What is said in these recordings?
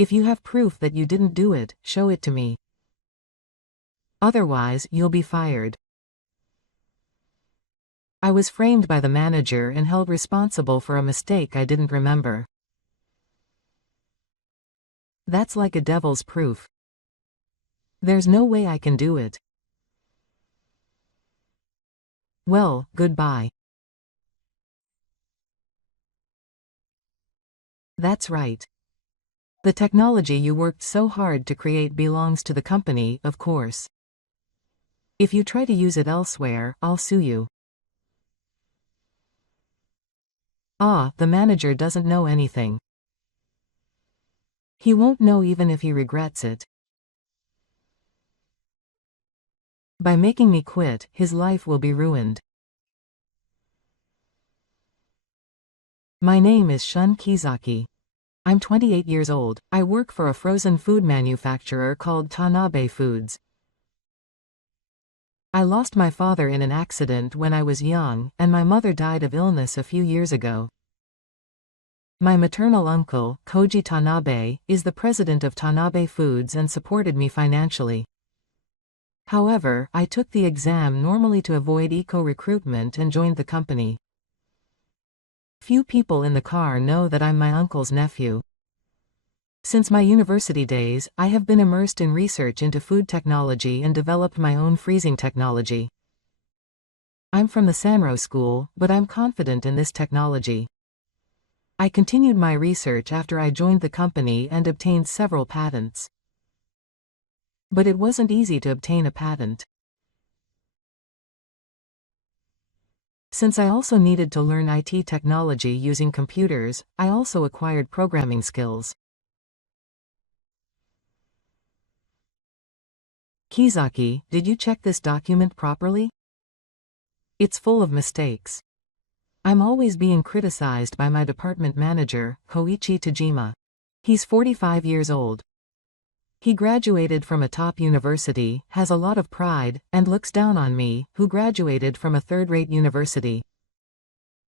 If you have proof that you didn't do it, show it to me. Otherwise, you'll be fired. I was framed by the manager and held responsible for a mistake I didn't remember. That's like a devil's proof. There's no way I can do it. Well, goodbye. That's right. The technology you worked so hard to create belongs to the company, of course. If you try to use it elsewhere, I'll sue you. Ah, the manager doesn't know anything. He won't know even if he regrets it. By making me quit, his life will be ruined. My name is Shun Kizaki. I'm 28 years old. I work for a frozen food manufacturer called Tanabe Foods. I lost my father in an accident when I was young, and my mother died of illness a few years ago. My maternal uncle, Koji Tanabe, is the president of Tanabe Foods and supported me financially. However, I took the exam normally to avoid eco-recruitment and joined the company. Few people in the car know that I'm my uncle's nephew. Since my university days, I have been immersed in research into food technology and developed my own freezing technology. I'm from the Sanro school, but I'm confident in this technology. I continued my research after I joined the company and obtained several patents. But it wasn't easy to obtain a patent. Since I also needed to learn IT technology using computers, I also acquired programming skills. Kizaki, did you check this document properly? It's full of mistakes. I'm always being criticized by my department manager, Koichi Tajima. He's 45 years old. He graduated from a top university, has a lot of pride, and looks down on me, who graduated from a third-rate university.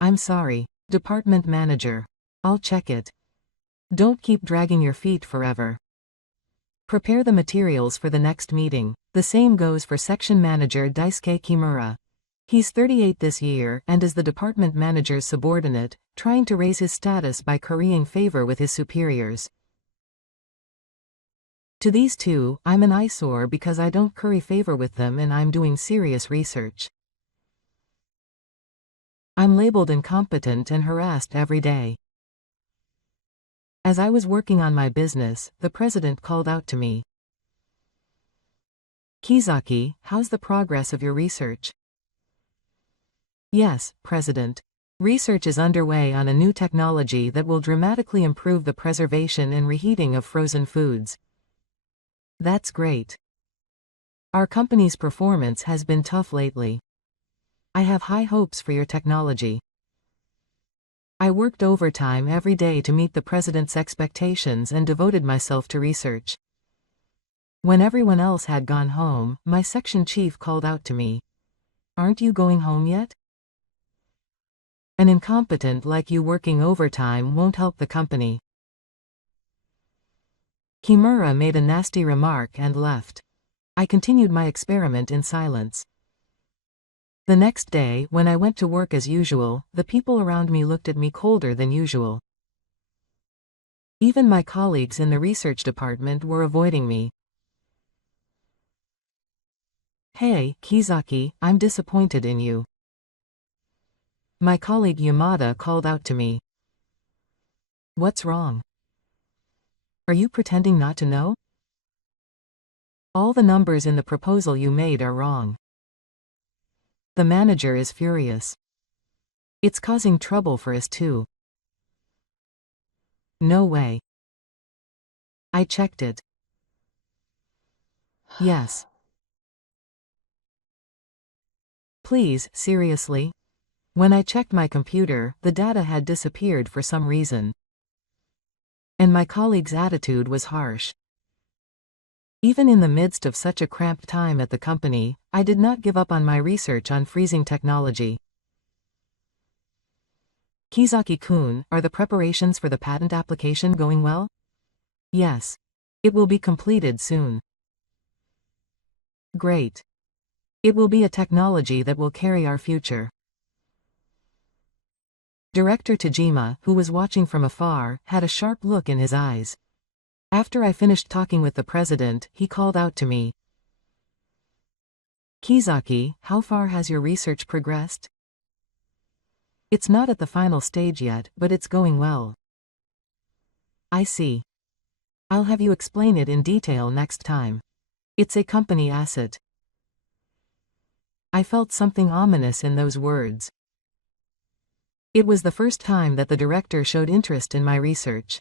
I'm sorry, department manager. I'll check it. Don't keep dragging your feet forever. Prepare the materials for the next meeting. The same goes for section manager Daisuke Kimura. He's 38 this year and is the department manager's subordinate, trying to raise his status by currying favor with his superiors. To these two, I'm an eyesore because I don't curry favor with them and I'm doing serious research. I'm labeled incompetent and harassed every day. As I was working on my business, the president called out to me. Kizaki, how's the progress of your research? Yes, President. Research is underway on a new technology that will dramatically improve the preservation and reheating of frozen foods. That's great. Our company's performance has been tough lately. I have high hopes for your technology. I worked overtime every day to meet the president's expectations and devoted myself to research. When everyone else had gone home, my section chief called out to me. Aren't you going home yet? An incompetent like you working overtime won't help the company. Kimura made a nasty remark and left. I continued my experiment in silence. The next day, when I went to work as usual, the people around me looked at me colder than usual. Even my colleagues in the research department were avoiding me. Hey, Kizaki, I'm disappointed in you. My colleague Yamada called out to me. What's wrong? Are you pretending not to know? All the numbers in the proposal you made are wrong. The manager is furious. It's causing trouble for us too. No way. I checked it. Yes. Please, seriously? When I checked my computer, the data had disappeared for some reason. And my colleague's attitude was harsh. Even in the midst of such a cramped time at the company, I did not give up on my research on freezing technology. Kizaki-kun, are the preparations for the patent application going well? Yes. It will be completed soon. Great. It will be a technology that will carry our future. Director Tajima, who was watching from afar, had a sharp look in his eyes. After I finished talking with the president, he called out to me. Kizaki, how far has your research progressed? It's not at the final stage yet, but it's going well. I see. I'll have you explain it in detail next time. It's a company asset. I felt something ominous in those words. It was the first time that the director showed interest in my research.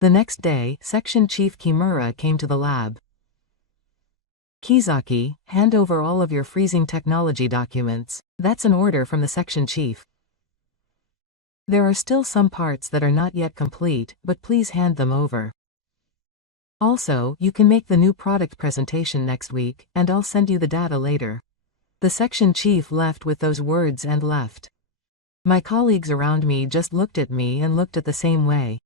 The next day, Section Chief Kimura came to the lab. Kizaki, hand over all of your freezing technology documents. That's an order from the section chief. There are still some parts that are not yet complete, but please hand them over. Also, you can make the new product presentation next week, and I'll send you the data later. The section chief left with those words and left. My colleagues around me just looked at me and looked at the same way.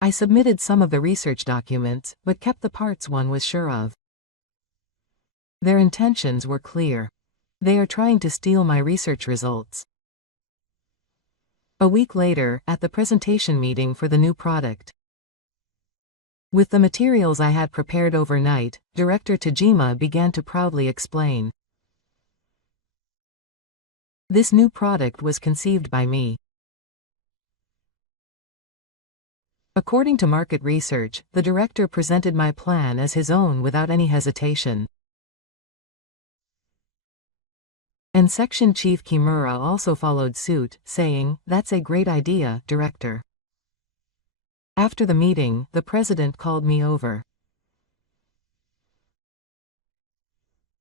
I submitted some of the research documents, but kept the parts one was sure of. Their intentions were clear. They are trying to steal my research results. A week later, at the presentation meeting for the new product. With the materials I had prepared overnight, Director Tajima began to proudly explain. This new product was conceived by me. According to market research, the director presented my plan as his own without any hesitation. And Section Chief Kimura also followed suit, saying, "That's a great idea, Director." After the meeting, the president called me over.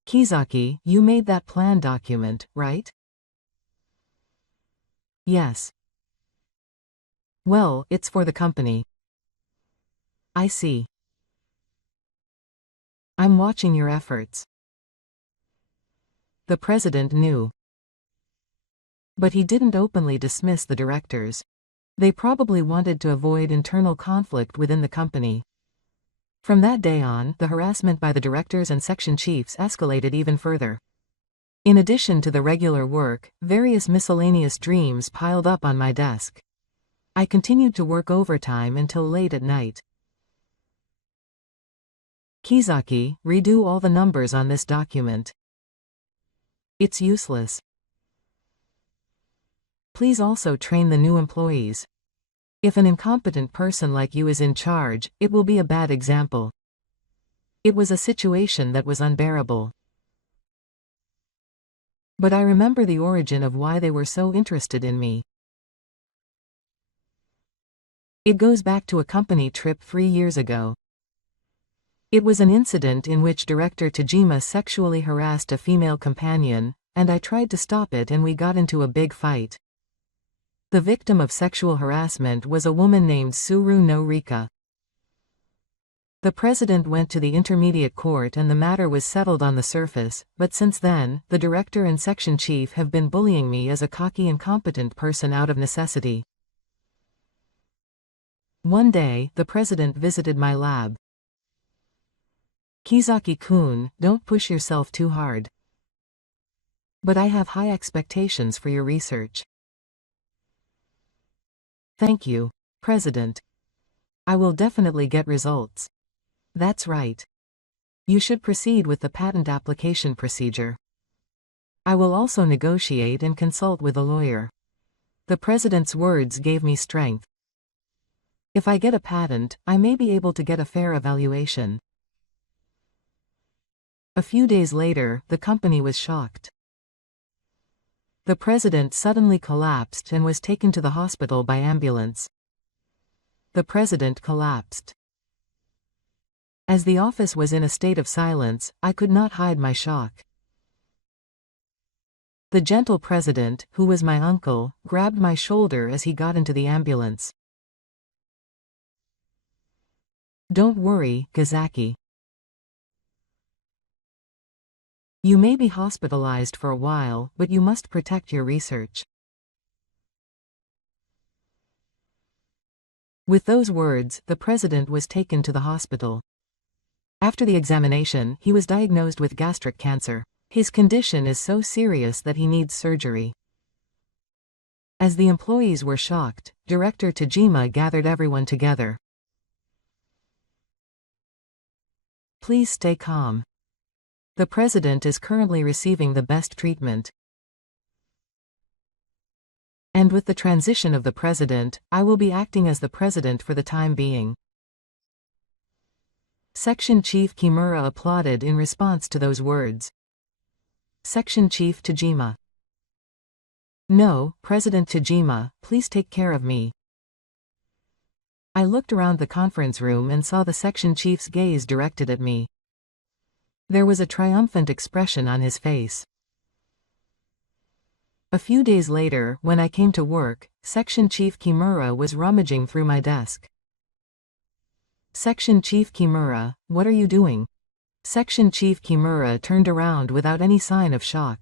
Kizaki, you made that plan document, right? Yes. Well, it's for the company. I see. I'm watching your efforts. The president knew. But he didn't openly dismiss the directors. They probably wanted to avoid internal conflict within the company. From that day on, the harassment by the directors and section chiefs escalated even further. In addition to the regular work, various miscellaneous dreams piled up on my desk. I continued to work overtime until late at night. Kizaki, redo all the numbers on this document. It's useless. Please also train the new employees. If an incompetent person like you is in charge, it will be a bad example. It was a situation that was unbearable. But I remember the origin of why they were so interested in me. It goes back to a company trip 3 years ago. It was an incident in which Director Tajima sexually harassed a female companion, and I tried to stop it and we got into a big fight. The victim of sexual harassment was a woman named Suru no Rika. The president went to the intermediate court and the matter was settled on the surface, but since then, the director and section chief have been bullying me as a cocky incompetent person out of necessity. One day, the president visited my lab. Kizaki-kun, don't push yourself too hard. But I have high expectations for your research. Thank you, President. I will definitely get results. That's right. You should proceed with the patent application procedure. I will also negotiate and consult with a lawyer. The president's words gave me strength. If I get a patent, I may be able to get a fair evaluation. A few days later, the company was shocked. The president suddenly collapsed and was taken to the hospital by ambulance. The president collapsed. As the office was in a state of silence, I could not hide my shock. The gentle president, who was my uncle, grabbed my shoulder as he got into the ambulance. Don't worry, Kazaki. You may be hospitalized for a while, but you must protect your research. With those words, the president was taken to the hospital. After the examination, he was diagnosed with gastric cancer. His condition is so serious that he needs surgery. As the employees were shocked, Director Tajima gathered everyone together. Please stay calm. The president is currently receiving the best treatment. And with the transition of the president, I will be acting as the president for the time being. Section Chief Kimura applauded in response to those words. Section Chief Tajima. No, President Tajima, please take care of me. I looked around the conference room and saw the section chief's gaze directed at me. There was a triumphant expression on his face. A few days later, when I came to work, Section Chief Kimura was rummaging through my desk. Section Chief Kimura, what are you doing? Section Chief Kimura turned around without any sign of shock.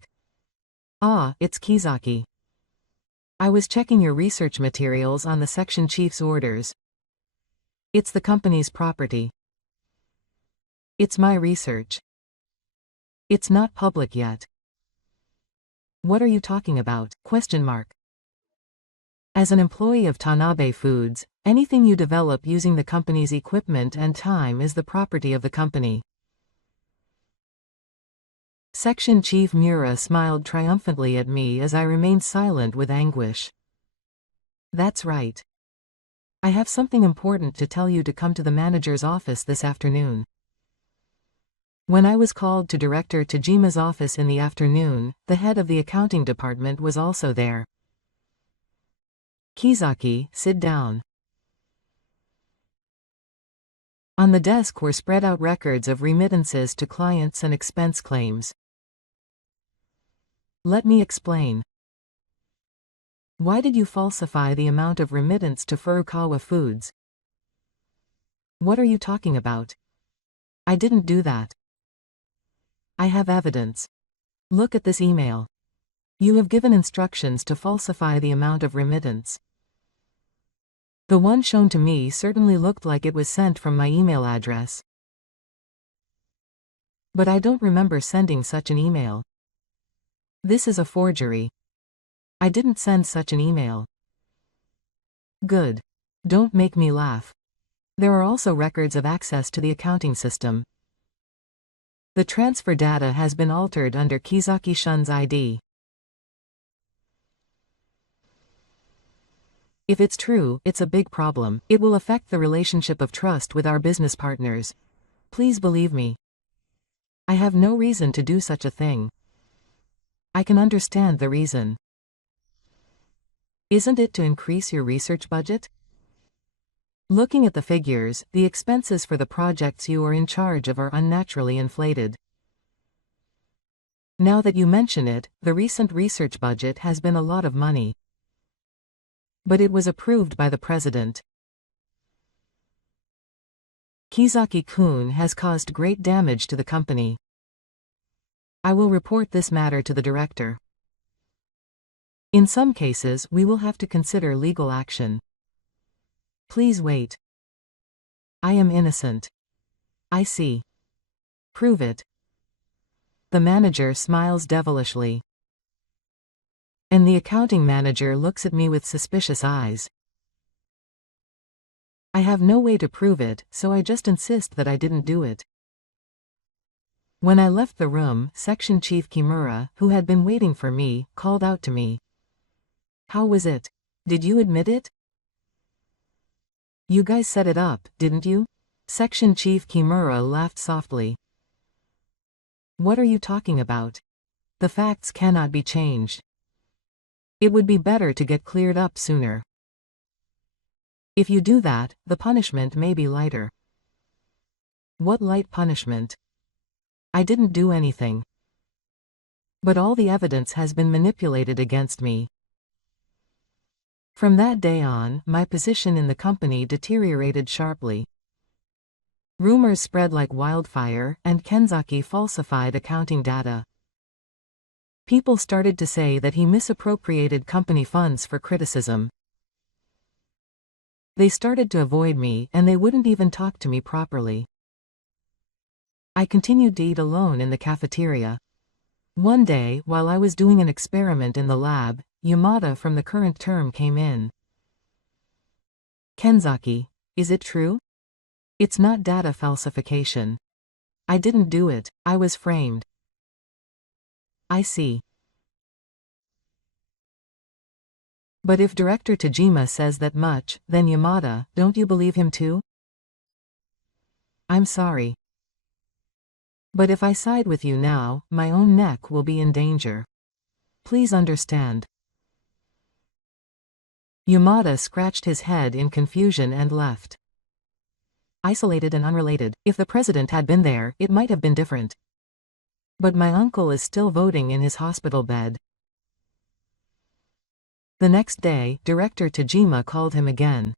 Ah, it's Kizaki. I was checking your research materials on the section chief's orders. It's the company's property. It's my research. It's not public yet. What are you talking about? ? As an employee of Tanabe Foods, anything you develop using the company's equipment and time is the property of the company. Section Chief Mura smiled triumphantly at me as I remained silent with anguish. That's right. I have something important to tell you to come to the manager's office this afternoon. When I was called to Director Tajima's office in the afternoon, the head of the accounting department was also there. Kizaki, sit down. On the desk were spread out records of remittances to clients and expense claims. Let me explain. Why did you falsify the amount of remittance to Furukawa Foods? What are you talking about? I didn't do that. I have evidence. Look at this email. You have given instructions to falsify the amount of remittance. The one shown to me certainly looked like it was sent from my email address. But I don't remember sending such an email. This is a forgery. I didn't send such an email. Good. Don't make me laugh. There are also records of access to the accounting system. The transfer data has been altered under Kizaki-shun's ID. If it's true, it's a big problem. It will affect the relationship of trust with our business partners. Please believe me. I have no reason to do such a thing. I can understand the reason. Isn't it to increase your research budget? Looking at the figures, the expenses for the projects you are in charge of are unnaturally inflated. Now that you mention it, the recent research budget has been a lot of money. But it was approved by the president. Kizaki-kun has caused great damage to the company. I will report this matter to the director. In some cases, we will have to consider legal action. Please wait. I am innocent. I see. Prove it. The manager smiles devilishly. And the accounting manager looks at me with suspicious eyes. I have no way to prove it, so I just insist that I didn't do it. When I left the room, Section Chief Kimura, who had been waiting for me, called out to me. How was it? Did you admit it? You guys set it up, didn't you? Section Chief Kimura laughed softly. What are you talking about? The facts cannot be changed. It would be better to get cleared up sooner. If you do that, the punishment may be lighter. What light punishment? I didn't do anything. But all the evidence has been manipulated against me. From that day on, my position in the company deteriorated sharply. Rumors spread like wildfire, and Kenzaki falsified accounting data. People started to say that he misappropriated company funds for criticism. They started to avoid me and they wouldn't even talk to me properly. I continued to eat alone in the cafeteria. One day, while I was doing an experiment in the lab, Yamada from the current term came in. Kenzaki, is it true? It's not data falsification. I didn't do it, I was framed. I see. But if Director Tajima says that much, then Yamada, don't you believe him too? I'm sorry. But if I side with you now, my own neck will be in danger. Please understand. Yamada scratched his head in confusion and left. Isolated and unrelated. If the president had been there, it might have been different. But my uncle is still voting in his hospital bed. The next day, Director Tajima called him again.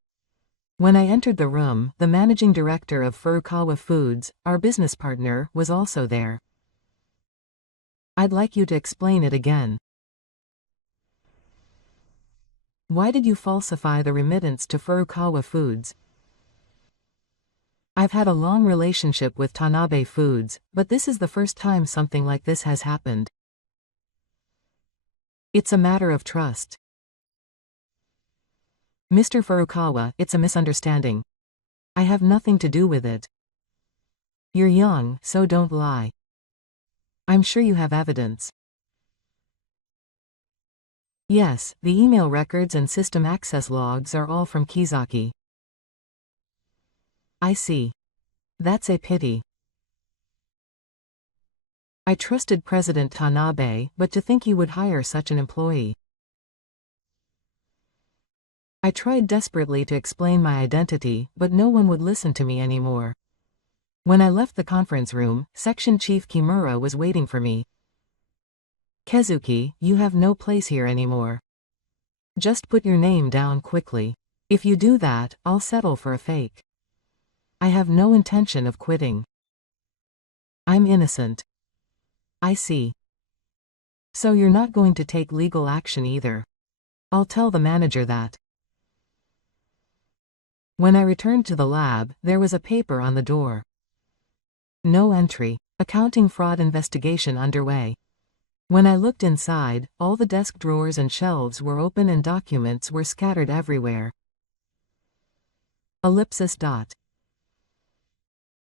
When I entered the room, the managing director of Furukawa Foods, our business partner, was also there. I'd like you to explain it again. Why did you falsify the remittance to Furukawa Foods? I've had a long relationship with Tanabe Foods, but this is the first time something like this has happened. It's a matter of trust. Mr. Furukawa, it's a misunderstanding. I have nothing to do with it. You're young, so don't lie. I'm sure you have evidence. Yes, the email records and system access logs are all from Kizaki. I see. That's a pity. I trusted President Tanabe, but to think he would hire such an employee. I tried desperately to explain my identity, but no one would listen to me anymore. When I left the conference room, Section Chief Kimura was waiting for me. Kezuki, you have no place here anymore. Just put your name down quickly. If you do that, I'll settle for a fake. I have no intention of quitting. I'm innocent. I see. So you're not going to take legal action either. I'll tell the manager that. When I returned to the lab, there was a paper on the door. No entry. Accounting fraud investigation underway. When I looked inside, all the desk drawers and shelves were open and documents were scattered everywhere. Ellipsis.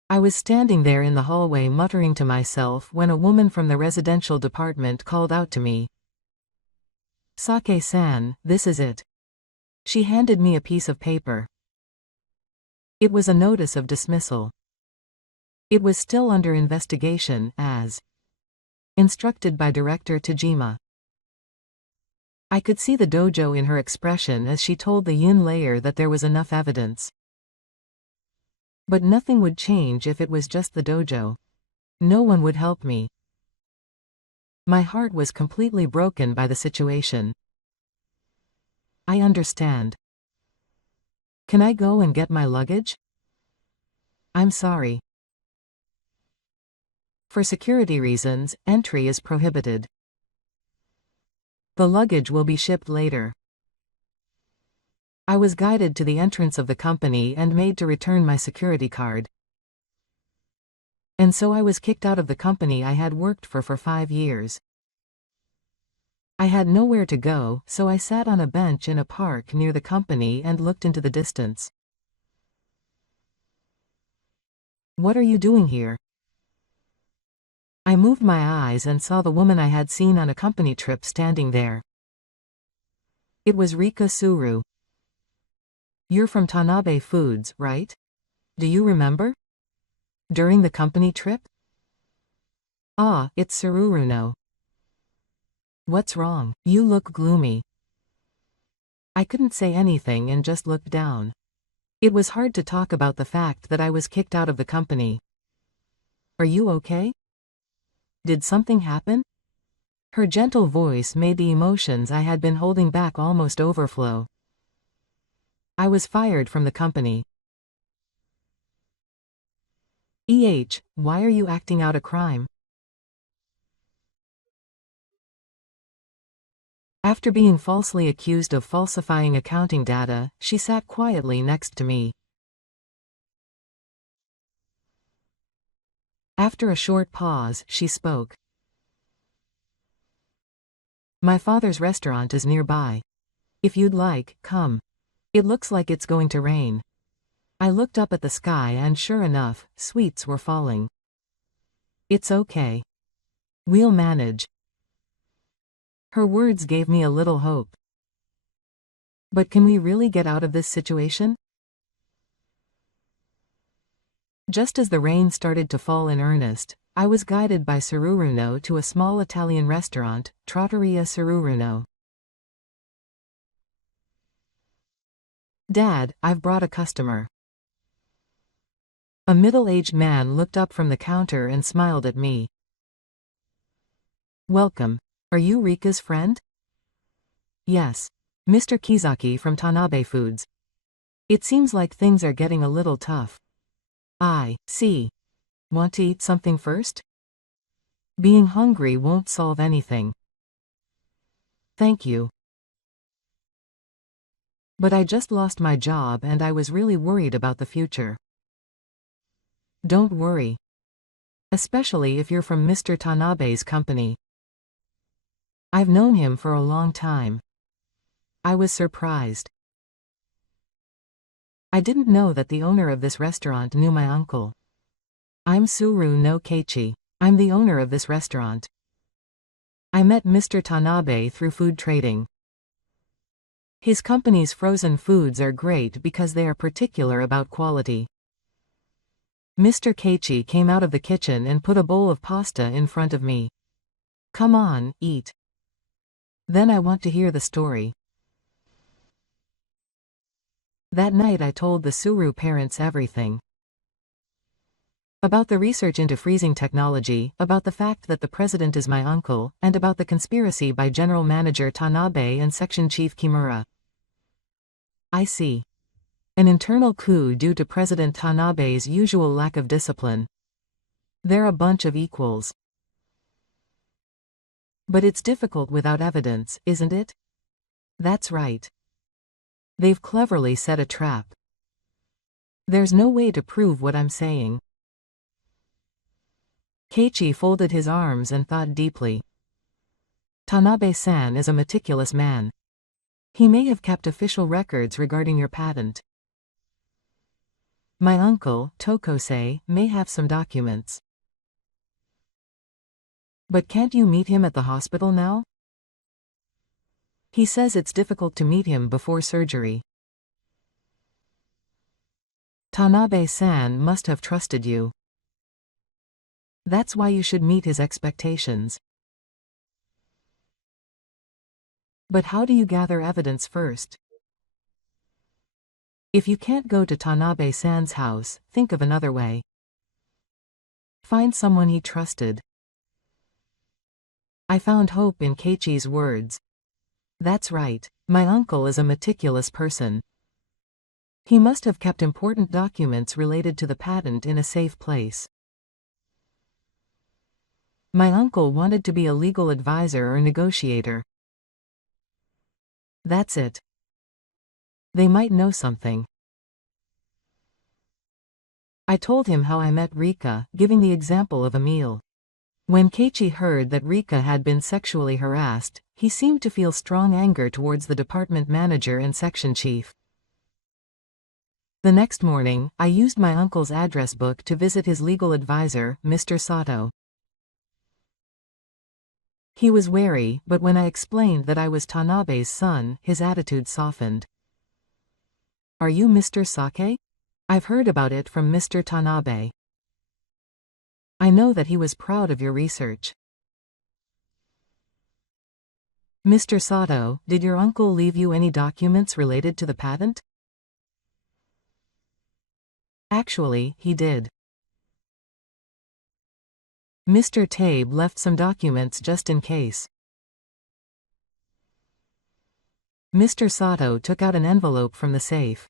I was standing there in the hallway muttering to myself when a woman from the residential department called out to me. Sake-san, this is it. She handed me a piece of paper. It was a notice of dismissal. It was still under investigation, as instructed by Director Tajima. I could see the dojo in her expression as she told the yin layer that there was enough evidence. But nothing would change if it was just the dojo. No one would help me. My heart was completely broken by the situation. I understand. Can I go and get my luggage? I'm sorry. For security reasons, entry is prohibited. The luggage will be shipped later. I was guided to the entrance of the company and made to return my security card. And so I was kicked out of the company I had worked for 5 years. I had nowhere to go, so I sat on a bench in a park near the company and looked into the distance. What are you doing here? I moved my eyes and saw the woman I had seen on a company trip standing there. It was Rika Suru. You're from Tanabe Foods, right? Do you remember? During the company trip? Ah, it's Sururuno. What's wrong? You look gloomy. I couldn't say anything and just looked down. It was hard to talk about the fact that I was kicked out of the company. Are you okay? Did something happen? Her gentle voice made the emotions I had been holding back almost overflow. I was fired from the company. Why are you acting out a crime? After being falsely accused of falsifying accounting data, she sat quietly next to me. After a short pause, she spoke. My father's restaurant is nearby. If you'd like, come. It looks like it's going to rain. I looked up at the sky and sure enough, sweets were falling. It's okay. We'll manage. Her words gave me a little hope. But can we really get out of this situation? Just as the rain started to fall in earnest, I was guided by Saruruno to a small Italian restaurant, Trattoria Saruruno. Dad, I've brought a customer. A middle-aged man looked up from the counter and smiled at me. Welcome. Are you Rika's friend? Yes. Mr. Kizaki from Tanabe Foods. It seems like things are getting a little tough. I see. Want to eat something first? Being hungry won't solve anything. Thank you. But I just lost my job and I was really worried about the future. Don't worry. Especially if you're from Mr. Tanabe's company. I've known him for a long time. I was surprised. I didn't know that the owner of this restaurant knew my uncle. I'm Suru no Keiichi. I'm the owner of this restaurant. I met Mr. Tanabe through food trading. His company's frozen foods are great because they are particular about quality. Mr. Keiichi came out of the kitchen and put a bowl of pasta in front of me. Come on, eat. Then I want to hear the story. That night I told the Suru parents everything. About the research into freezing technology, about the fact that the president is my uncle, and about the conspiracy by General Manager Tanabe and Section Chief Kimura. I see. An internal coup due to President Tanabe's usual lack of discipline. They're a bunch of equals. But it's difficult without evidence, isn't it? That's right. They've cleverly set a trap. There's no way to prove what I'm saying. Keiichi folded his arms and thought deeply. Tanabe-san is a meticulous man. He may have kept official records regarding your patent. My uncle, Tokose, may have some documents. But can't you meet him at the hospital now? He says it's difficult to meet him before surgery. Tanabe-san must have trusted you. That's why you should meet his expectations. But how do you gather evidence first? If you can't go to Tanabe-san's house, think of another way. Find someone he trusted. I found hope in Keiichi's words. That's right, my uncle is a meticulous person. He must have kept important documents related to the patent in a safe place. My uncle wanted to be a legal advisor or negotiator. That's it. They might know something. I told him how I met Rika, giving the example of a meal. When Keiichi heard that Rika had been sexually harassed, he seemed to feel strong anger towards the department manager and section chief. The next morning, I used my uncle's address book to visit his legal advisor, Mr. Sato. He was wary, but when I explained that I was Tanabe's son, his attitude softened. Are you Mr. Sake? I've heard about it from Mr. Tanabe. I know that he was proud of your research. Mr. Sato, did your uncle leave you any documents related to the patent? Actually, he did. Mr. Tabe left some documents just in case. Mr. Sato took out an envelope from the safe.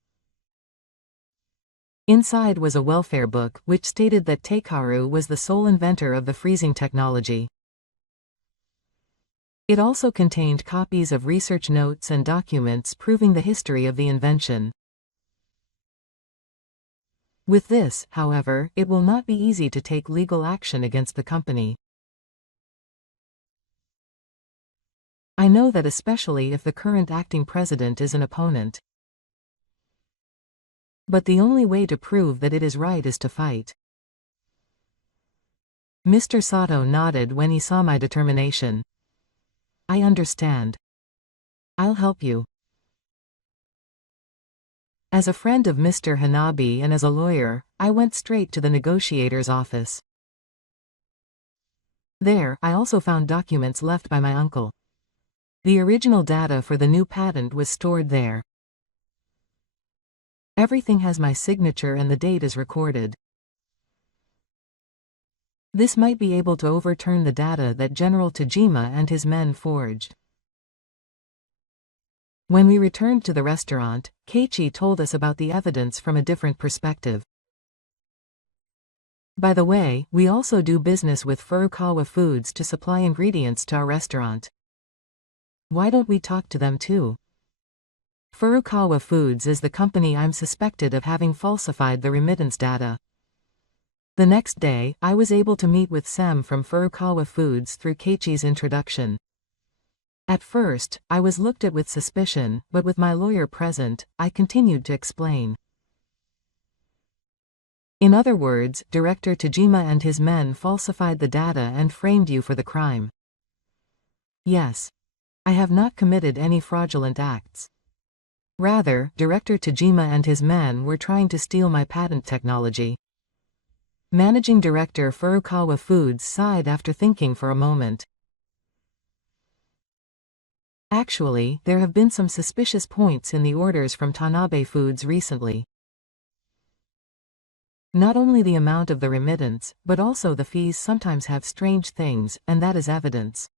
Inside was a welfare book which stated that Takeharu was the sole inventor of the freezing technology. It also contained copies of research notes and documents proving the history of the invention. With this, however, it will not be easy to take legal action against the company. I know that, especially if the current acting president is an opponent. But the only way to prove that it is right is to fight. Mr. Sato nodded when he saw my determination. I understand. I'll help you. As a friend of Mr. Hanabi and as a lawyer, I went straight to the negotiator's office. There, I also found documents left by my uncle. The original data for the new patent was stored there. Everything has my signature and the date is recorded. This might be able to overturn the data that General Tajima and his men forged. When we returned to the restaurant, Keiichi told us about the evidence from a different perspective. By the way, we also do business with Furukawa Foods to supply ingredients to our restaurant. Why don't we talk to them too? Furukawa Foods is the company I'm suspected of having falsified the remittance data. The next day, I was able to meet with Sem from Furukawa Foods through Keiichi's introduction. At first, I was looked at with suspicion, but with my lawyer present, I continued to explain. In other words, Director Tajima and his men falsified the data and framed you for the crime. Yes. I have not committed any fraudulent acts. Rather, Director Tajima and his men were trying to steal my patent technology. Managing Director Furukawa Foods sighed after thinking for a moment. Actually, there have been some suspicious points in the orders from Tanabe Foods recently. Not only the amount of the remittance, but also the fees sometimes have strange things, and that is evidence.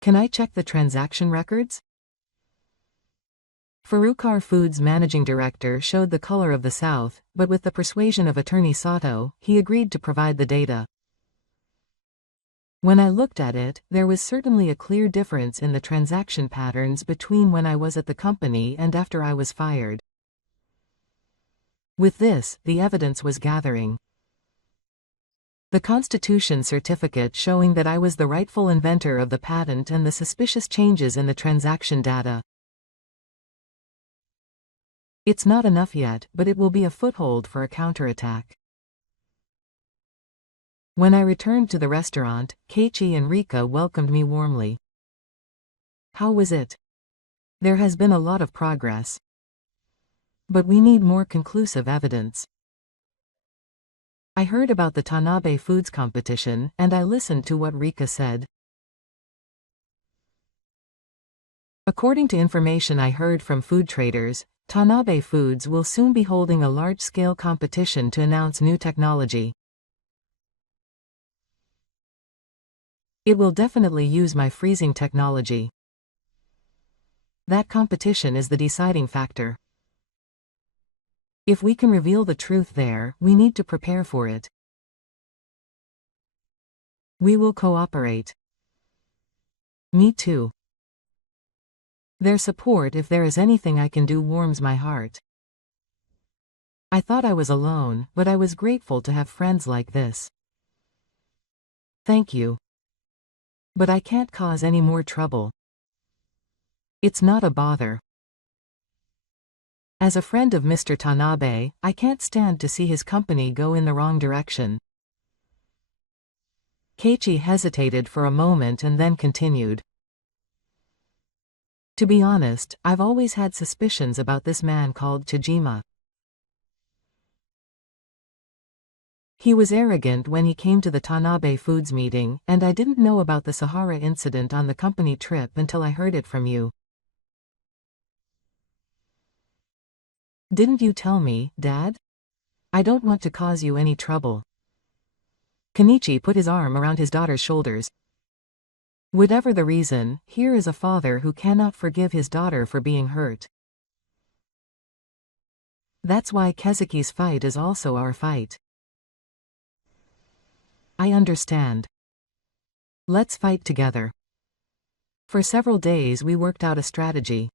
Can I check the transaction records? Furukawa Foods' managing director showed the color of the South, but with the persuasion of attorney Sato, he agreed to provide the data. When I looked at it, there was certainly a clear difference in the transaction patterns between when I was at the company and after I was fired. With this, the evidence was gathering. The Constitution certificate showing that I was the rightful inventor of the patent and the suspicious changes in the transaction data. It's not enough yet, but it will be a foothold for a counterattack. When I returned to the restaurant, Keiichi and Rika welcomed me warmly. How was it? There has been a lot of progress. But we need more conclusive evidence. I heard about the Tanabe Foods competition, and I listened to what Rika said. According to information I heard from food traders, Tanabe Foods will soon be holding a large-scale competition to announce new technology. It will definitely use my freezing technology. That competition is the deciding factor. If we can reveal the truth there, we need to prepare for it. We will cooperate. Me too. Their support, if there is anything I can do, warms my heart. I thought I was alone, but I was grateful to have friends like this. Thank you. But I can't cause any more trouble. It's not a bother. As a friend of Mr. Tanabe, I can't stand to see his company go in the wrong direction. Keiichi hesitated for a moment and then continued. To be honest, I've always had suspicions about this man called Tajima. He was arrogant when he came to the Tanabe Foods meeting, and I didn't know about the Sahara incident on the company trip until I heard it from you. Didn't you tell me, Dad? I don't want to cause you any trouble. Kenichi put his arm around his daughter's shoulders. Whatever the reason, here is a father who cannot forgive his daughter for being hurt. That's why Kezuki's fight is also our fight. I understand. Let's fight together. For several days we worked out a strategy.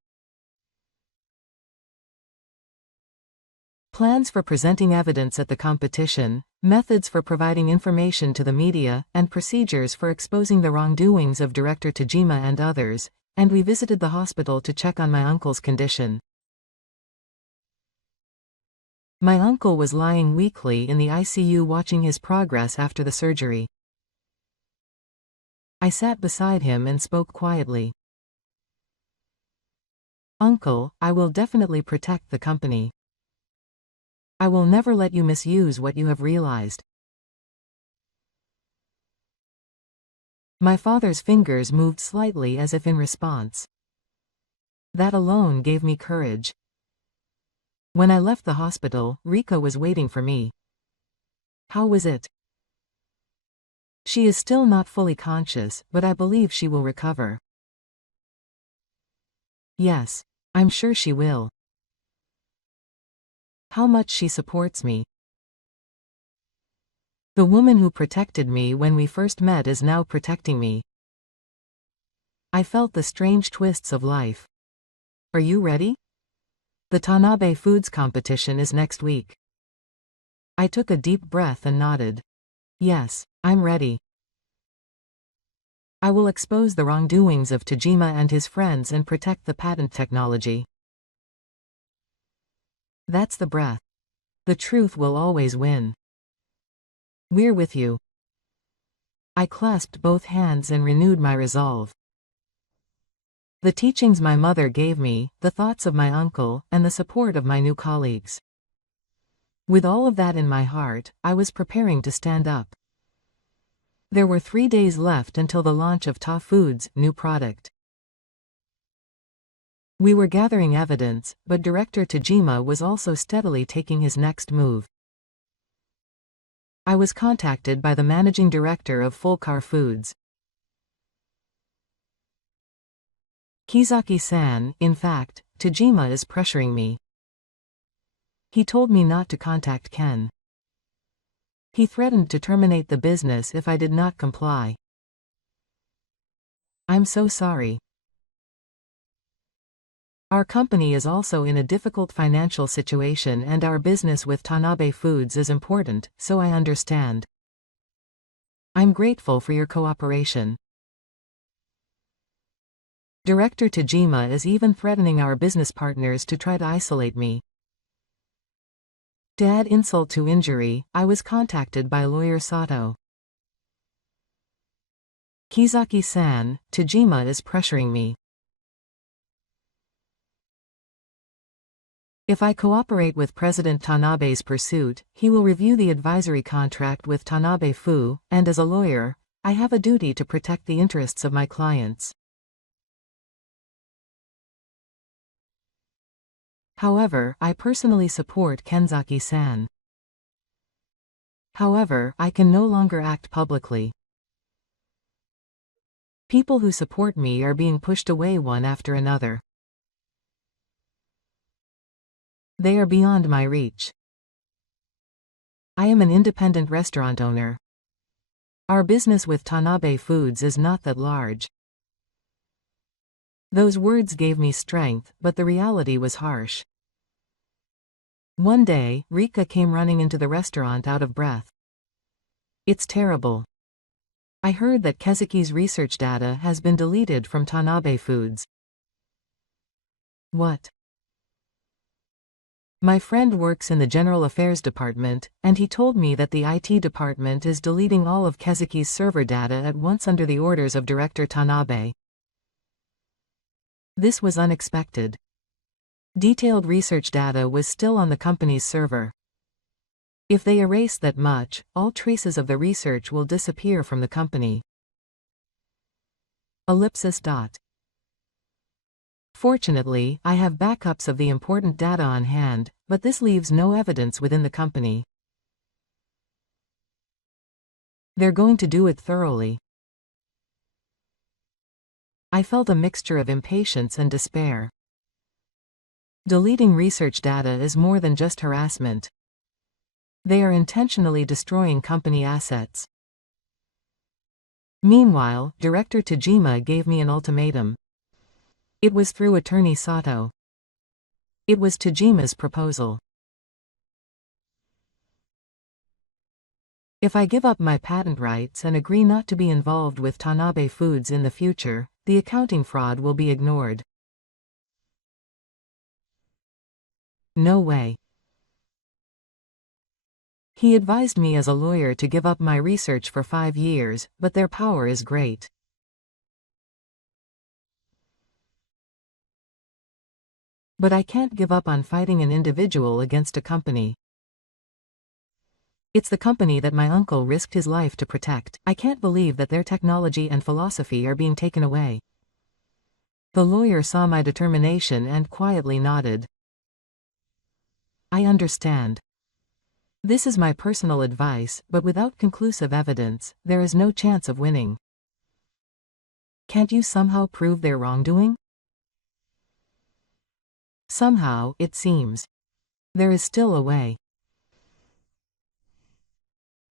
Plans for presenting evidence at the competition, methods for providing information to the media, and procedures for exposing the wrongdoings of Director Tajima and others, and we visited the hospital to check on my uncle's condition. My uncle was lying weakly in the ICU watching his progress after the surgery. I sat beside him and spoke quietly. Uncle, I will definitely protect the company. I will never let you misuse what you have realized. My father's fingers moved slightly as if in response. That alone gave me courage. When I left the hospital, Rika was waiting for me. How was it? She is still not fully conscious, but I believe she will recover. Yes, I'm sure she will. How much she supports me. The woman who protected me when we first met is now protecting me. I felt the strange twists of life. Are you ready? The Tanabe Foods competition is next week. I took a deep breath and nodded. Yes, I'm ready. I will expose the wrongdoings of Tajima and his friends and protect the patent technology. That's the breath. The truth will always win. We're with you. I clasped both hands and renewed my resolve. The teachings my mother gave me, the thoughts of my uncle, and the support of my new colleagues. With all of that in my heart, I was preparing to stand up. There were 3 days left until the launch of Ta Foods' new product. We were gathering evidence, but Director Tajima was also steadily taking his next move. I was contacted by the managing director of Fulcar Foods. Kizaki-san, in fact, Tajima is pressuring me. He told me not to contact Ken. He threatened to terminate the business if I did not comply. I'm so sorry. Our company is also in a difficult financial situation and our business with Tanabe Foods is important, so I understand. I'm grateful for your cooperation. Director Tajima is even threatening our business partners to try to isolate me. To add insult to injury, I was contacted by lawyer Sato. Kizaki-san, Tajima is pressuring me. If I cooperate with President Tanabe's pursuit, he will review the advisory contract with Tanabe Fu, and as a lawyer, I have a duty to protect the interests of my clients. However, I personally support Kenzaki-san. However, I can no longer act publicly. People who support me are being pushed away one after another. They are beyond my reach. I am an independent restaurant owner. Our business with Tanabe Foods is not that large. Those words gave me strength, but the reality was harsh. One day, Rika came running into the restaurant out of breath. It's terrible. I heard that Kezuki's research data has been deleted from Tanabe Foods. What? My friend works in the General Affairs Department, and he told me that the IT department is deleting all of Kezuki's server data at once under the orders of Director Tanabe. This was unexpected. Detailed research data was still on the company's server. If they erase that much, all traces of the research will disappear from the company. Ellipsis. Fortunately, I have backups of the important data on hand, but this leaves no evidence within the company. They're going to do it thoroughly. I felt a mixture of impatience and despair. Deleting research data is more than just harassment. They are intentionally destroying company assets. Meanwhile, Director Tajima gave me an ultimatum. It was through attorney Sato. It was Tajima's proposal. If I give up my patent rights and agree not to be involved with Tanabe Foods in the future, the accounting fraud will be ignored. No way. He advised me as a lawyer to give up my research for 5 years, but their power is great. But I can't give up on fighting an individual against a company. It's the company that my uncle risked his life to protect. I can't believe that their technology and philosophy are being taken away. The lawyer saw my determination and quietly nodded. I understand. This is my personal advice, but without conclusive evidence, there is no chance of winning. Can't you somehow prove their wrongdoing? Somehow, it seems. There is still a way.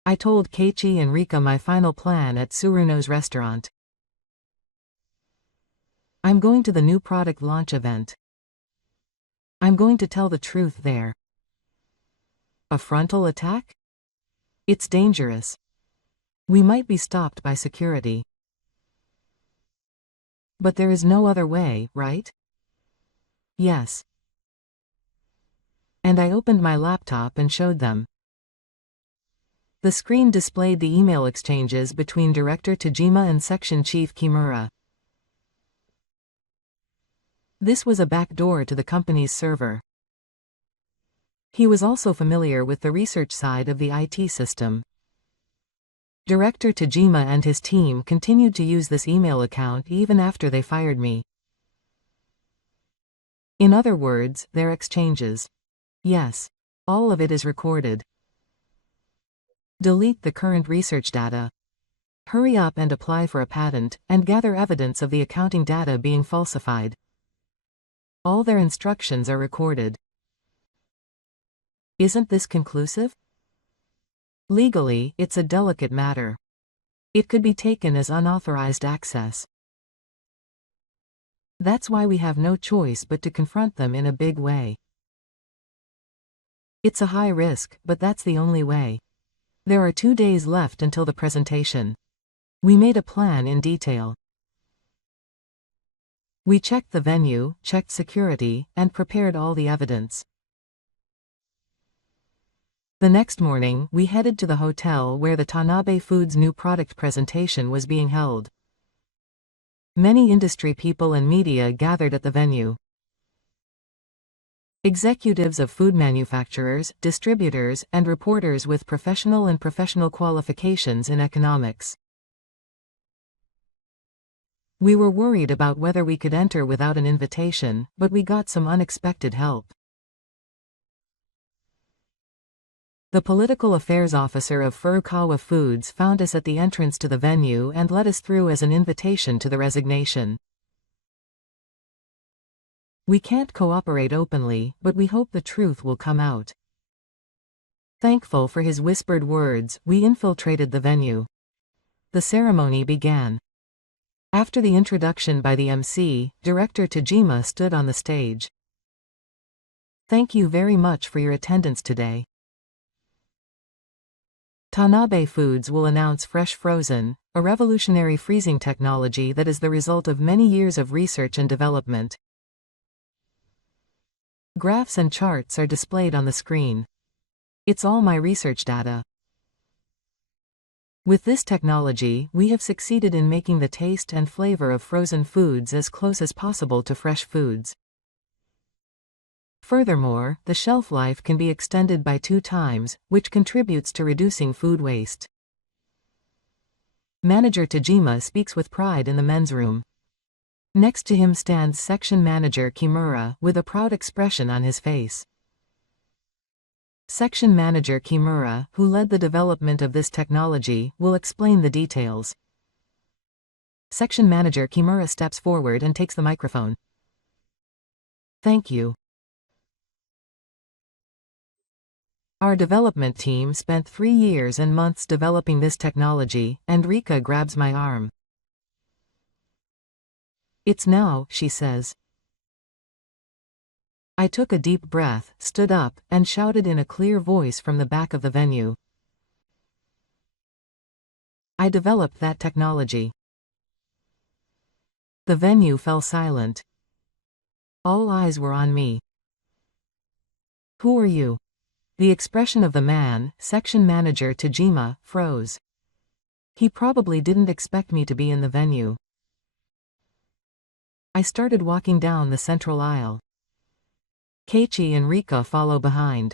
I told Keiichi and Rika my final plan at Tsuruno's restaurant. I'm going to the new product launch event. I'm going to tell the truth there. A frontal attack? It's dangerous. We might be stopped by security. But there is no other way, right? Yes. And I opened my laptop and showed them. The screen displayed the email exchanges between Director Tajima and Section Chief Kimura. This was a backdoor to the company's server. He was also familiar with the research side of the IT system. Director Tajima and his team continued to use this email account even after they fired me. In other words, their exchanges. Yes. All of it is recorded. Delete the current research data. Hurry up and apply for a patent, and gather evidence of the accounting data being falsified. All their instructions are recorded. Isn't this conclusive? Legally, it's a delicate matter. It could be taken as unauthorized access. That's why we have no choice but to confront them in a big way. It's a high risk, but that's the only way. There are 2 days left until the presentation. We made a plan in detail. We checked the venue, checked security, and prepared all the evidence. The next morning, we headed to the hotel where the Tanabe Foods new product presentation was being held. Many industry people and media gathered at the venue. Executives of food manufacturers, distributors, and reporters with professional qualifications in economics. We were worried about whether we could enter without an invitation, but we got some unexpected help. The political affairs officer of Furukawa Foods found us at the entrance to the venue and let us through as an invitation to the resignation. We can't cooperate openly, but we hope the truth will come out. Thankful for his whispered words, we infiltrated the venue. The ceremony began. After the introduction by the MC, Director Tajima stood on the stage. Thank you very much for your attendance today. Tanabe Foods will announce Fresh Frozen, a revolutionary freezing technology that is the result of many years of research and development. Graphs and charts are displayed on the screen. It's all my research data. With this technology, we have succeeded in making the taste and flavor of frozen foods as close as possible to fresh foods. Furthermore, the shelf life can be extended by 2 times, which contributes to reducing food waste. Manager Tajima speaks with pride in the men's room. Next to him stands Section Manager Kimura with a proud expression on his face. Section Manager Kimura, who led the development of this technology, will explain the details. Section Manager Kimura steps forward and takes the microphone. Thank you. Our development team spent 3 years and months developing this technology, and Rika grabs my arm. It's now, she says. I took a deep breath, stood up, and shouted in a clear voice from the back of the venue. I developed that technology. The venue fell silent. All eyes were on me. Who are you? The expression of the man, section manager Tajima, froze. He probably didn't expect me to be in the venue. I started walking down the central aisle. Keiichi and Rika follow behind.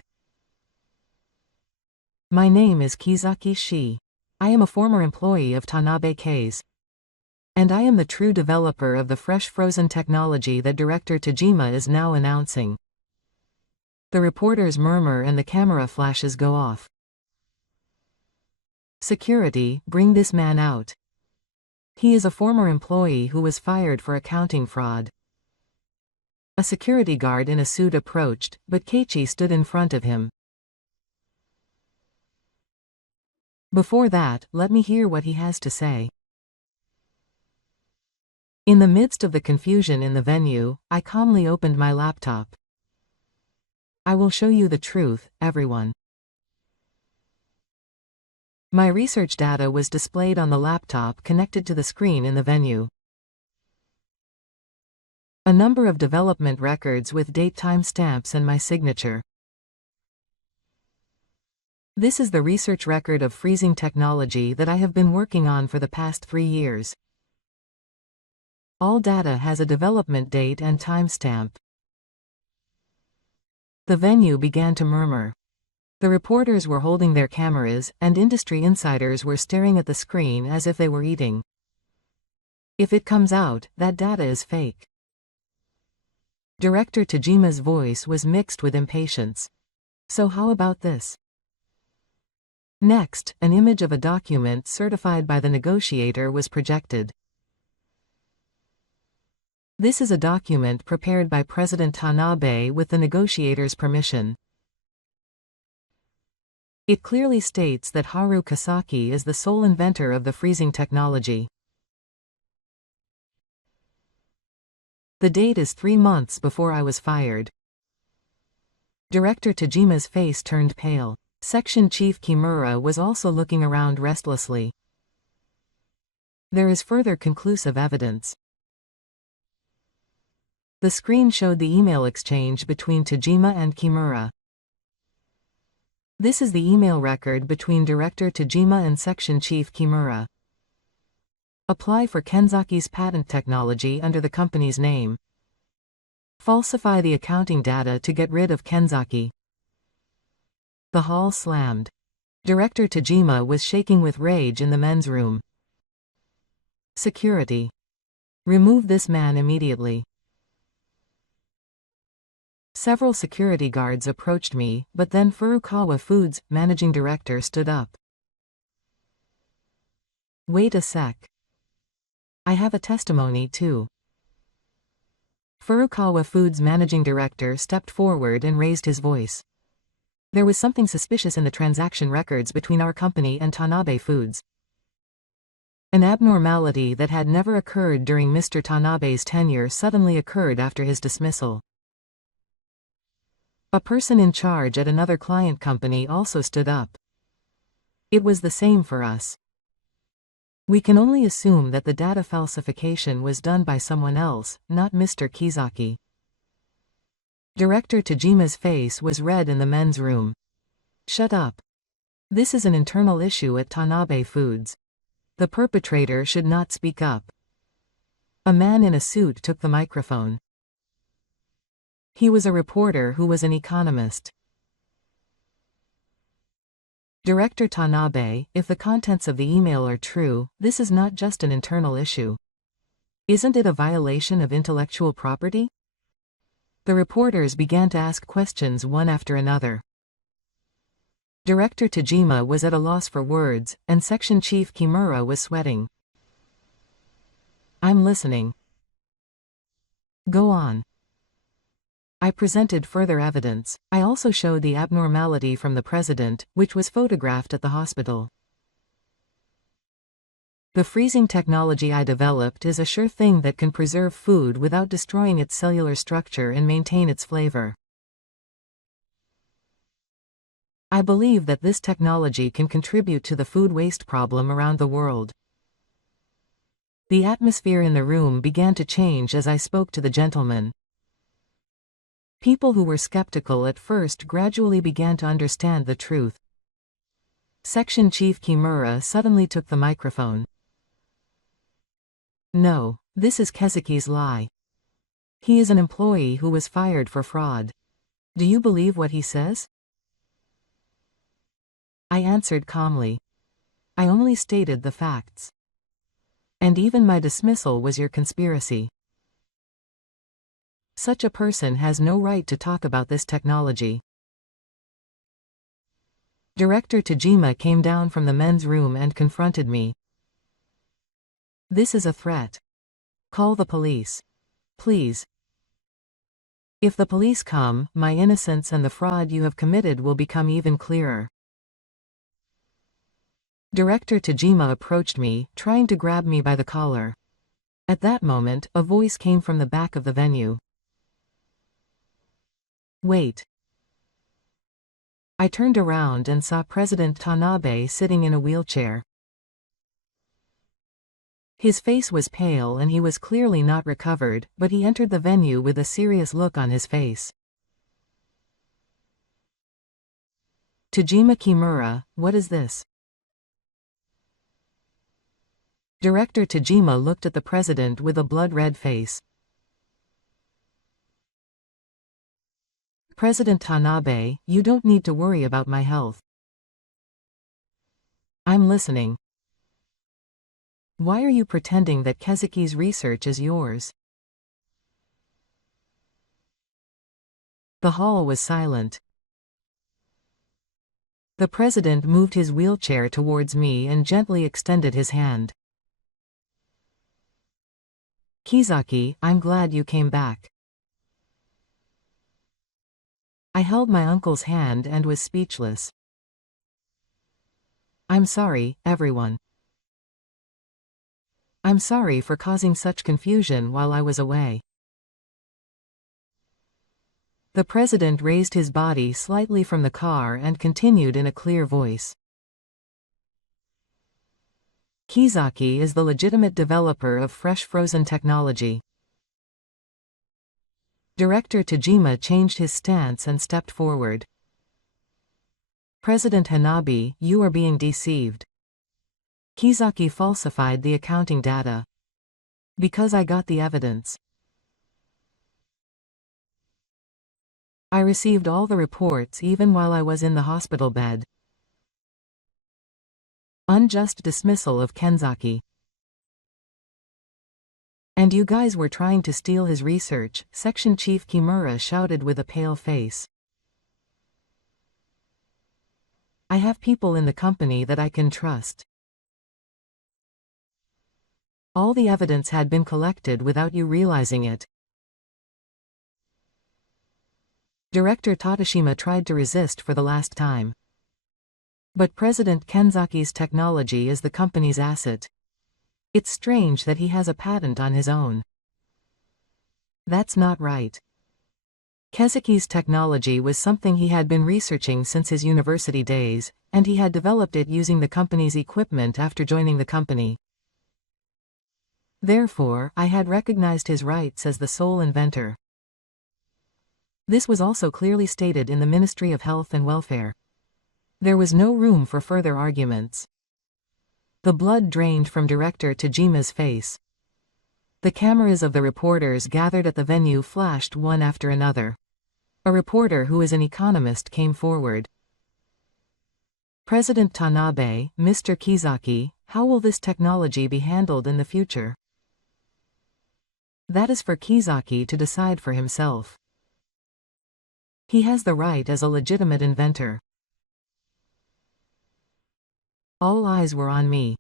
My name is Kizaki Shi. I am a former employee of Tanabe K's. And I am the true developer of the fresh frozen technology that director Tajima is now announcing. The reporters murmur and the camera flashes go off. Security, bring this man out. He is a former employee who was fired for accounting fraud. A security guard in a suit approached, but Keiichi stood in front of him. Before that, let me hear what he has to say. In the midst of the confusion in the venue, I calmly opened my laptop. I will show you the truth, everyone. My research data was displayed on the laptop connected to the screen in the venue. A number of development records with date timestamps and my signature. This is the research record of freezing technology that I have been working on for the past 3 years. All data has a development date and timestamp. The venue began to murmur. The reporters were holding their cameras, and industry insiders were staring at the screen as if they were eating. If it comes out, that data is fake. Director Tajima's voice was mixed with impatience. So how about this? Next, an image of a document certified by the negotiator was projected. This is a document prepared by President Tanabe with the negotiator's permission. It clearly states that Haru Kasaki is the sole inventor of the freezing technology. The date is 3 months before I was fired. Director Tajima's face turned pale. Section Chief Kimura was also looking around restlessly. There is further conclusive evidence. The screen showed the email exchange between Tajima and Kimura. This is the email record between Director Tajima and Section Chief Kimura. Apply for Kenzaki's patent technology under the company's name. Falsify the accounting data to get rid of Kenzaki. The hall slammed. Director Tajima was shaking with rage in the men's room. Security. Remove this man immediately. Several security guards approached me, but then Furukawa Foods' managing director stood up. Wait a sec. I have a testimony too. Furukawa Foods' managing director stepped forward and raised his voice. There was something suspicious in the transaction records between our company and Tanabe Foods. An abnormality that had never occurred during Mr. Tanabe's tenure suddenly occurred after his dismissal. A person in charge at another client company also stood up. It was the same for us. We can only assume that the data falsification was done by someone else, not Mr. Kizaki. Director Tajima's face was red in the men's room. Shut up. This is an internal issue at Tanabe Foods. The perpetrator should not speak up. A man in a suit took the microphone. He was a reporter who was an economist. Director Tanabe, if the contents of the email are true, this is not just an internal issue. Isn't it a violation of intellectual property? The reporters began to ask questions one after another. Director Tajima was at a loss for words, and Section Chief Kimura was sweating. I'm listening. Go on. I presented further evidence. I also showed the abnormality from the president, which was photographed at the hospital. The freezing technology I developed is a sure thing that can preserve food without destroying its cellular structure and maintain its flavor. I believe that this technology can contribute to the food waste problem around the world. The atmosphere in the room began to change as I spoke to the gentleman. People who were skeptical at first gradually began to understand the truth. Section Chief Kimura suddenly took the microphone. No, this is Kezuki's lie. He is an employee who was fired for fraud. Do you believe what he says? I answered calmly. I only stated the facts. And even my dismissal was your conspiracy. Such a person has no right to talk about this technology. Director Tajima came down from the men's room and confronted me. This is a threat. Call the police. Please. If the police come, my innocence and the fraud you have committed will become even clearer. Director Tajima approached me, trying to grab me by the collar. At that moment, a voice came from the back of the venue. Wait. I turned around and saw President Tanabe sitting in a wheelchair. His face was pale and he was clearly not recovered, but he entered the venue with a serious look on his face. Tajima Kimura, what is this? Director Tajima looked at the president with a blood-red face. President Tanabe, you don't need to worry about my health. I'm listening. Why are you pretending that Kezuki's research is yours? The hall was silent. The president moved his wheelchair towards me and gently extended his hand. Kizaki, I'm glad you came back. I held my uncle's hand and was speechless. I'm sorry, everyone. I'm sorry for causing such confusion while I was away. The president raised his body slightly from the car and continued in a clear voice. Kizaki is the legitimate developer of fresh frozen technology. Director Tajima changed his stance and stepped forward. President Hanabi, you are being deceived. Kizaki falsified the accounting data. Because I got the evidence. I received all the reports even while I was in the hospital bed. Unjust dismissal of Kenzaki. And you guys were trying to steal his research, Section Chief Kimura shouted with a pale face. I have people in the company that I can trust. All the evidence had been collected without you realizing it. Director Tadashima tried to resist for the last time. But President Kenzaki's technology is the company's asset. It's strange that he has a patent on his own. That's not right. Kezuki's technology was something he had been researching since his university days, and he had developed it using the company's equipment after joining the company. Therefore, I had recognized his rights as the sole inventor. This was also clearly stated in the Ministry of Health and Welfare. There was no room for further arguments. The blood drained from Director Tajima's face. The cameras of the reporters gathered at the venue flashed one after another. A reporter who is an economist came forward. President Tanabe, Mr. Kizaki, how will this technology be handled in the future? That is for Kizaki to decide for himself. He has the right as a legitimate inventor. All eyes were on me.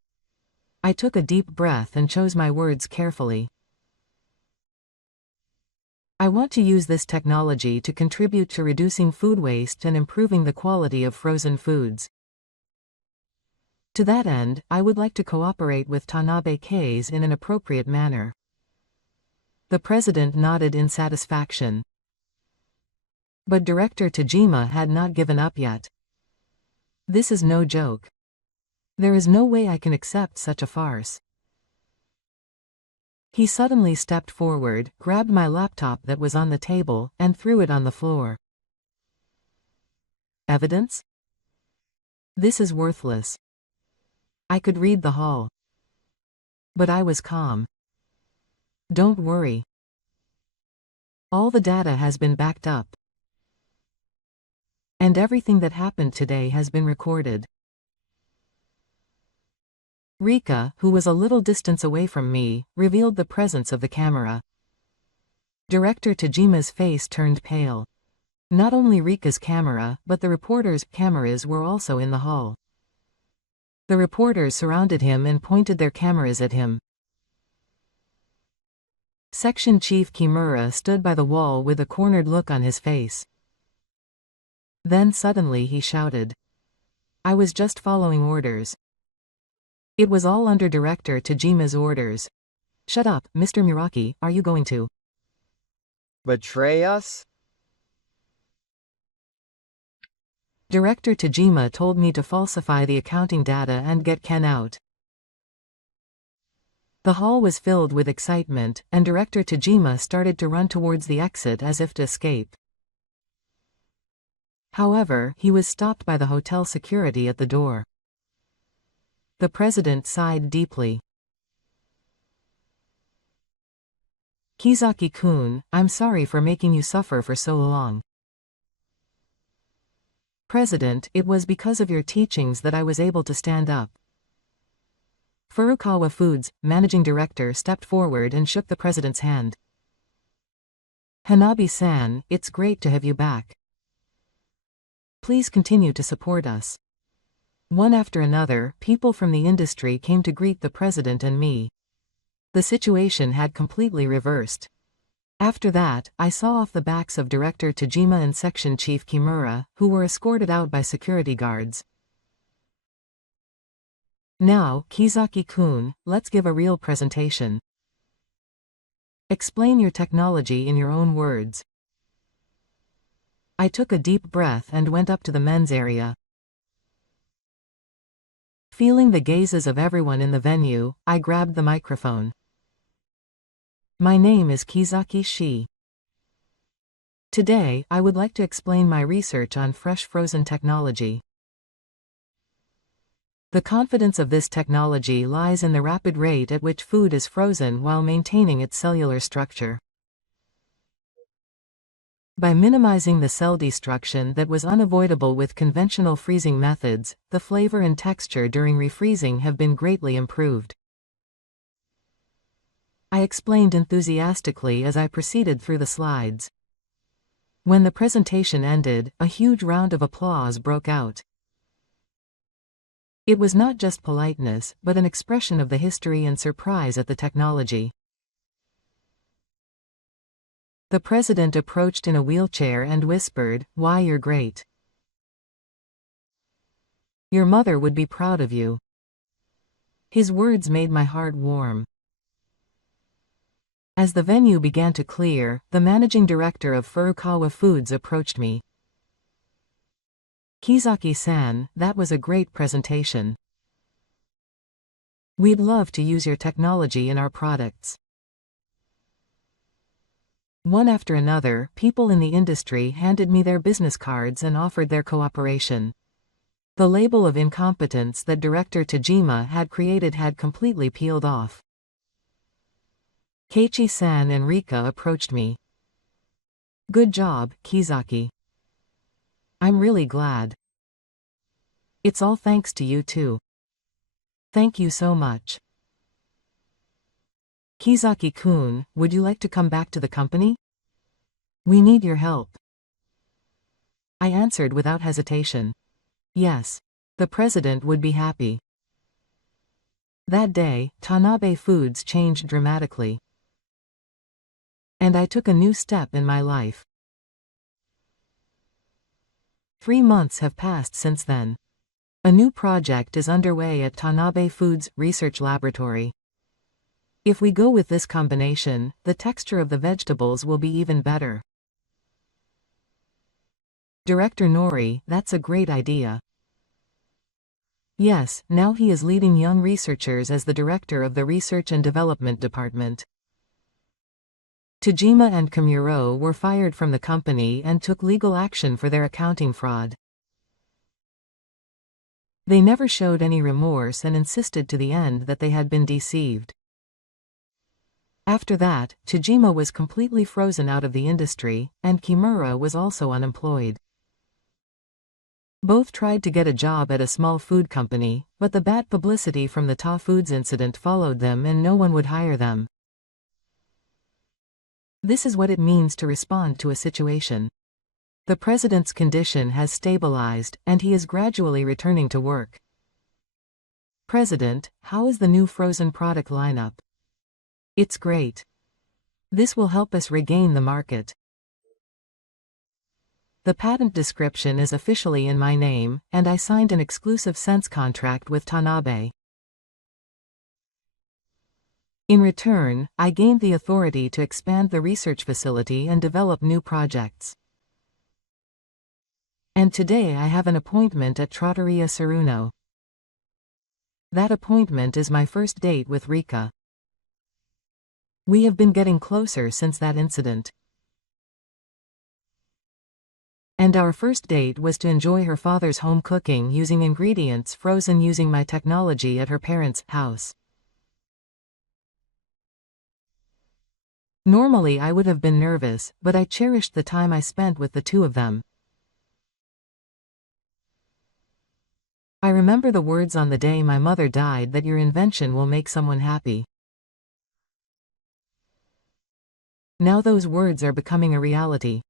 I took a deep breath and chose my words carefully. I want to use this technology to contribute to reducing food waste and improving the quality of frozen foods. To that end, I would like to cooperate with Tanabe Case in an appropriate manner. The president nodded in satisfaction. But Director Tajima had not given up yet. This is no joke. There is no way I can accept such a farce. He suddenly stepped forward, grabbed my laptop that was on the table, and threw it on the floor. Evidence? This is worthless. I could read the hall. But I was calm. Don't worry. All the data has been backed up. And everything that happened today has been recorded. Rika, who was a little distance away from me, revealed the presence of the camera. Director Tajima's face turned pale. Not only Rika's camera, but the reporters' cameras were also in the hall. The reporters surrounded him and pointed their cameras at him. Section Chief Kimura stood by the wall with a cornered look on his face. Then suddenly he shouted. I was just following orders. It was all under Director Tajima's orders. Shut up, Mr. Muraki, are you going to betray us? Director Tajima told me to falsify the accounting data and get Ken out. The hall was filled with excitement, and Director Tajima started to run towards the exit as if to escape. However, he was stopped by the hotel security at the door. The president sighed deeply. Kizaki-kun, I'm sorry for making you suffer for so long. President, it was because of your teachings that I was able to stand up. Furukawa Foods' managing director stepped forward and shook the president's hand. Hanabi-san, it's great to have you back. Please continue to support us. One after another, people from the industry came to greet the president and me. The situation had completely reversed. After that, I saw off the backs of Director Tajima and Section Chief Kimura, who were escorted out by security guards. Now, Kizaki-kun, let's give a real presentation. Explain your technology in your own words. I took a deep breath and went up to the men's area. Feeling the gazes of everyone in the venue, I grabbed the microphone. My name is Kizaki Shi. Today, I would like to explain my research on fresh frozen technology. The confidence of this technology lies in the rapid rate at which food is frozen while maintaining its cellular structure. By minimizing the cell destruction that was unavoidable with conventional freezing methods, the flavor and texture during refreezing have been greatly improved. I explained enthusiastically as I proceeded through the slides. When the presentation ended, a huge round of applause broke out. It was not just politeness, but an expression of the history and surprise at the technology. The president approached in a wheelchair and whispered, "Why, you're great. Your mother would be proud of you." His words made my heart warm. As the venue began to clear, the managing director of Furukawa Foods approached me. Kizaki-san, that was a great presentation. We'd love to use your technology in our products. One after another, people in the industry handed me their business cards and offered their cooperation. The label of incompetence that Director Tajima had created had completely peeled off. Keiichi-san and Rika approached me. Good job, Kizaki. I'm really glad. It's all thanks to you too. Thank you so much. Kizaki-kun, would you like to come back to the company? We need your help. I answered without hesitation. Yes. The president would be happy. That day, Tanabe Foods changed dramatically. And I took a new step in my life. 3 months have passed since then. A new project is underway at Tanabe Foods Research Laboratory. If we go with this combination, the texture of the vegetables will be even better. Director Nori, that's a great idea. Yes, now he is leading young researchers as the director of the Research and Development Department. Tajima and Kamuro were fired from the company and took legal action for their accounting fraud. They never showed any remorse and insisted to the end that they had been deceived. After that, Tajima was completely frozen out of the industry, and Kimura was also unemployed. Both tried to get a job at a small food company, but the bad publicity from the Ta Foods incident followed them and no one would hire them. This is what it means to respond to a situation. The president's condition has stabilized, and he is gradually returning to work. President, how is the new frozen product lineup? It's great. This will help us regain the market. The patent description is officially in my name, and I signed an exclusive sense contract with Tanabe. In return, I gained the authority to expand the research facility and develop new projects. And today I have an appointment at Trattoria Saruno. That appointment is my first date with Rika. We have been getting closer since that incident. And our first date was to enjoy her father's home cooking using ingredients frozen using my technology at her parents' house. Normally I would have been nervous, but I cherished the time I spent with the two of them. I remember the words on the day my mother died that your invention will make someone happy. Now those words are becoming a reality.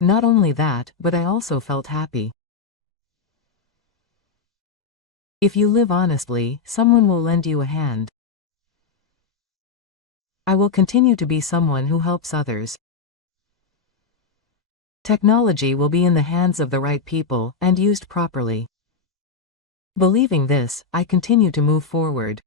Not only that, but I also felt happy. If you live honestly, someone will lend you a hand. I will continue to be someone who helps others. Technology will be in the hands of the right people, and used properly. Believing this, I continue to move forward.